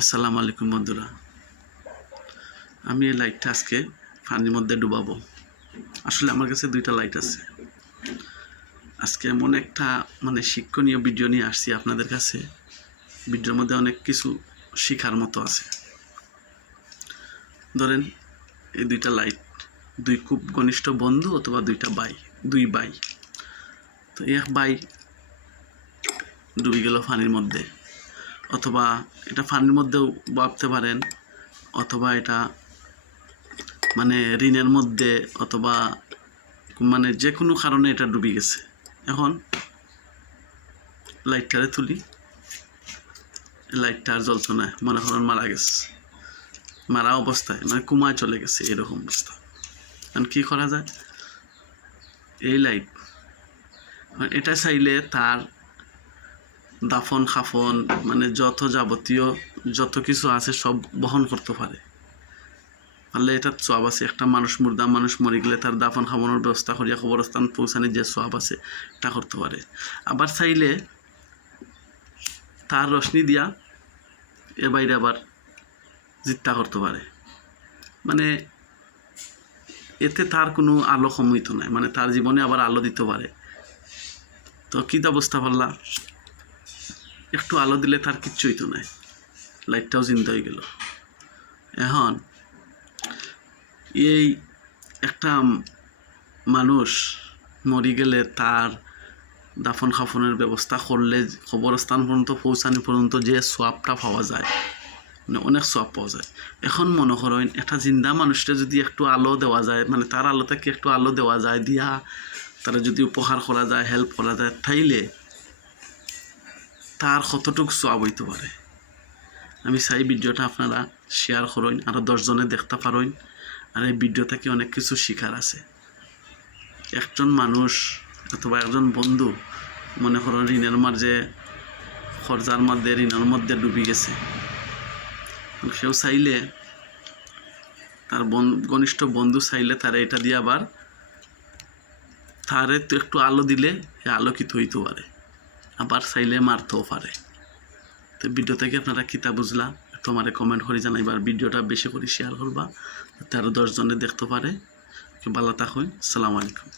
আসসালামু আলাইকুম বন্ধুরা, আমি এই লাইটটা আজকে পানির মধ্যে ডুবাবো। আসলে আমার কাছে দুইটা লাইট আছে। আজকে এমন একটা শিক্ষণীয় ভিডিও নিয়ে আসছি আপনাদের কাছে। ভিডিওর মধ্যে অনেক কিছু শেখার মতো আছে। ধরেন এই দুইটা লাইট, দুই খুব ঘনিষ্ঠ বন্ধু অথবা দুই ভাই। তো এক ভাই ডুবে গেল পানির মধ্যে, অথবা এটা পানির মধ্যেও ভাবতে পারেন, অথবা এটা ঋণের মধ্যে, অথবা যে কোনো কারণে এটা ডুবে গেছে। এখন লাইটটারে তুলি, লাইটটা আর জ্বলছে না, মনে করেন মারা গেছে, মারা অবস্থায় কুমায় চলে গেছে, এরকম অবস্থা। এখন কী করা যায়? এই লাইট এটা চাইলে তার দাফন খাফন যত যাবতীয় যত কিছু আছে সব বহন করতে পারে। তাহলে এটা সোয়াব আছে। একটা মুর্দা মানুষ মরে গেলে তার দাফন খাওয়ানোর ব্যবস্থা করিয়া কবরস্থান পৌঁছানোর যে সোয়াব আছে এটা করতে পারে। আবার চাইলে তার রশ্মি দিয়া এ বাইরে আবার জিত্তা করতে পারে। এতে তার কোনো আলো কমিত নাই, তার জীবনে আবার আলো দিতে পারে। তো কী অবস্থা পারলা, একটু আলো দিলে তার কিচ্ছু হইতো নাই, লাইটটাও জিন্দা হয়ে গেল। এখন এই একটা মানুষ মরি গেলে তার দাফন খাফনের ব্যবস্থা করলে কবরস্থান পর্যন্ত পৌঁছানো পর্যন্ত যে সোয়াবটা পাওয়া যায়, অনেক সোয়াব পাওয়া যায়। এখন মনে করেন একটা জিন্দা মানুষটা যদি একটু আলো দেওয়া যায়, তার আলো থেকে একটু আলো দেওয়া যায়, দিয়া তারা যদি উপকার করা যায়, হেল্প করা যায়, তাইলে তার কতটুকু সোয়াব হইতে পারে। আমি চাই ভিডিওটা আপনারা শেয়ার করেন, আরও 10 জনে দেখতে পারেন। আর এই ভিডিও থেকে অনেক কিছু শিখার আছে। একজন মানুষ অথবা একজন বন্ধু মনে করেন ঋণের মাঝে, খরচার মধ্যে, ঋণের মধ্যে ডুবে গেছে। সেও চাইলে, তার ঘনিষ্ঠ বন্ধু চাইলে তারা এটা দিয়ে আবার তারে তো একটু আলো দিলে আলোকিত হইতে পারে, আবার চাইলে মারতেও পারে। তো ভিডিও থেকে আপনারা কিতা বুঝলা একটু আমারে কমেন্ট করে জানাইবার। ভিডিওটা বেশি করে শেয়ার করবা, তারও 10 জনে দেখতে পারে। ভালো থাকুন। আসসালামু আলাইকুম।